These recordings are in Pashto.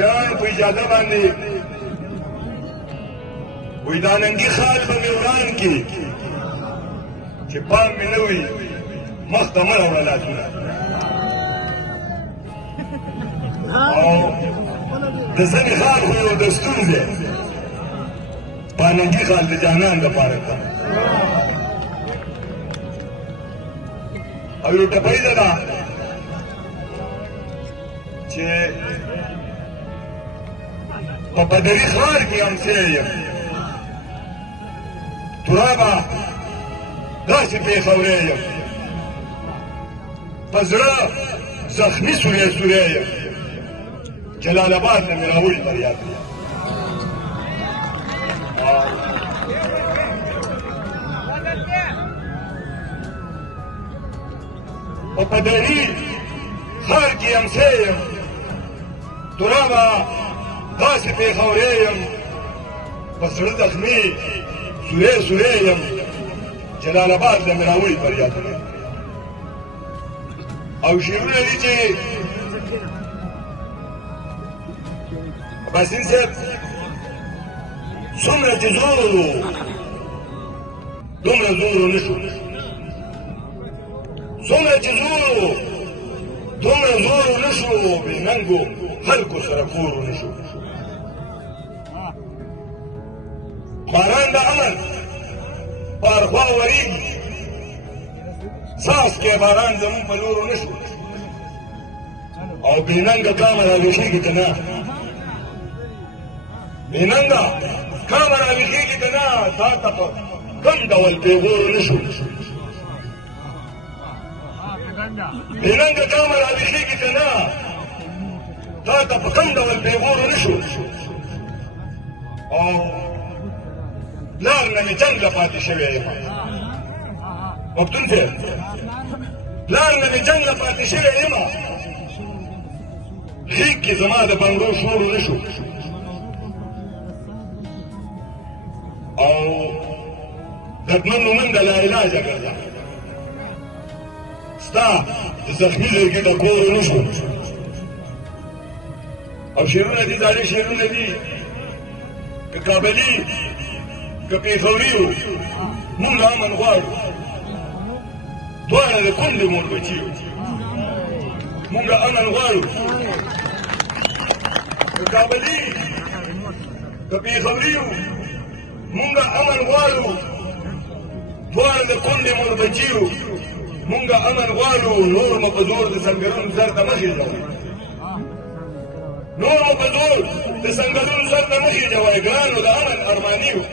مشرانو په اجازه باندې وی دا ننګي خال به مې وران کړي چې پام مې نه وي مخ ته مه راوړه لاسونه او د ځنې خال خو یو دستور دی په ننګي خال د جانان دپاره ده او یو ټپۍ ده ده چې په بدري ښار کې امسی یم ترابه داسې پېښوری یم په زړه زخمي سوری سوری یم جلال آباد نه مې راوړي فریاد دی په بدري ښار کې امسی یم ترابه داسې پېښوری یم په زړه زخمي سوری سوری یم جلال آباد نه مې راوړي فریادونه او شعرونه دي چې عباسین صاحب څومره چې زور و دومره زور ونه شو څومره چې زور و دومره زور ونه شو بې ننګو خلکو سره کور ونه شو باران د امن په هر خوا ورېږي څاڅکی باران زموږ په لور ونه شو او بې ننګه کامه راویښېږي که نه بې ننګه کامه راویښېږي که نه تا ته په کوم ډول پیغور ونه شو بې ننګه کامه راویښېږي که نه تا ته په کوم ډول پیغور ونه شو او پلار نه مې جنګ له پاتې شوی یم پښتون صاحب پلار نه مې جنګ له پاتې شوی یم غېږ کې زما د بنګړو شور ونه شو او دردمن ومن د لاعلاجه ګرځه ستا د زخمي زړګي د کور ونه شو او شعرونه دي زاړه شعرونه دي که کابلي که پېښوري وو مونږ امن غواړو دواړه د کونډې مور بچي وو مونږ امن غواړو که کابلي که پېښوري وو مونږ امن غواړو دواړه د کونډې مور بچي وو مونږ امن غواړو نور مو په زور د سنګرونو سر ته مه خېژوئ نور مو په زور د سنګرونو سر ته مه خېژوئ ګرانو د امن ارماني وو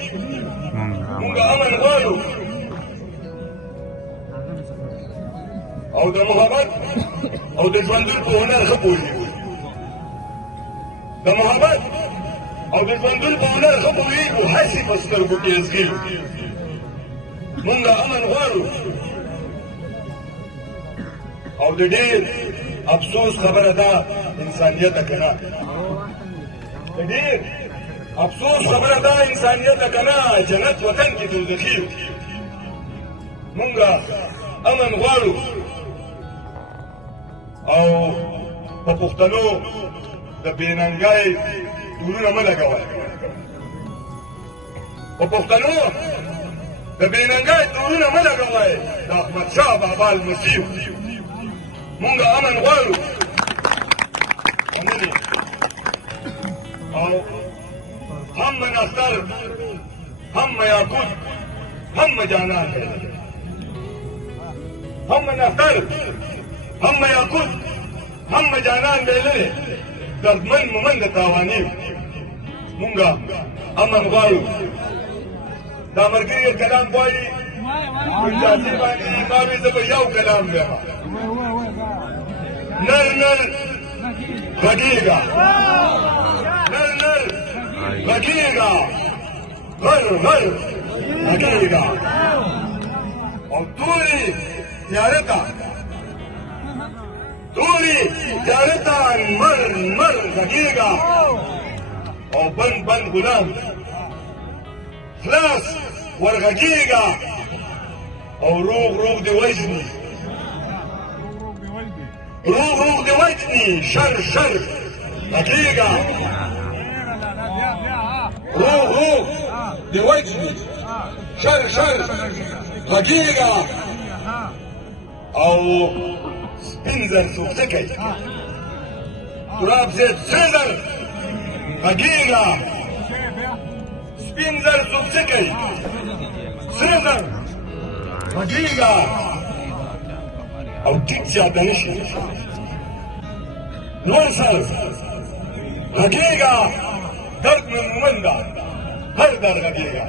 مونږ امن غواړو او د محبت او د ژوندون په هنر ښه پوهېږو د محبت او د ژوندون په هنر ښه پوهېږو هسې په سترګو کې ازګي مونږ امن غواړو او د ډېر افسوس خبره ده انسانیت ده که نه د ډېر افسوس خبره ده انسانیت ده که نه جنت وطن کې دوزخي مونږ امن غواړو او په پښتنو د بېننګۍ تورونه مه لګوئ په پښتنو د بېننګۍ تورونه مه لګوئ د احمدشاه بابا المسیح مونږ امن غواړو او هم مناستر هم یاقوت هم جانان هم مناستر هم یاقوت هم جانان بیللې دردمن مومن د تاواني مونږ امن غواړو دا ملګري کلام وایي اجازې باندې ما وې زه به یو کلام وایم نر نر غږېږه نر نر غږېږه غر غر غږېږه او تورې تیارې ته تورې تیارې ته مر مر غږېږه او بند بند غلام خلاص ورغږېږه او روغ روغ دې وژني روغ روغ دې وژني شر شر غږېږه روح د وجدي شر غږېږه او سپین زر څوک څه کوي تراب زید سره زر غږېږه سپین زر څوک څه کوي سره زر غږېږه او ټیټ زیاته نه شي لوړ سر غږېږه درد مې مومنده هر در غږېږه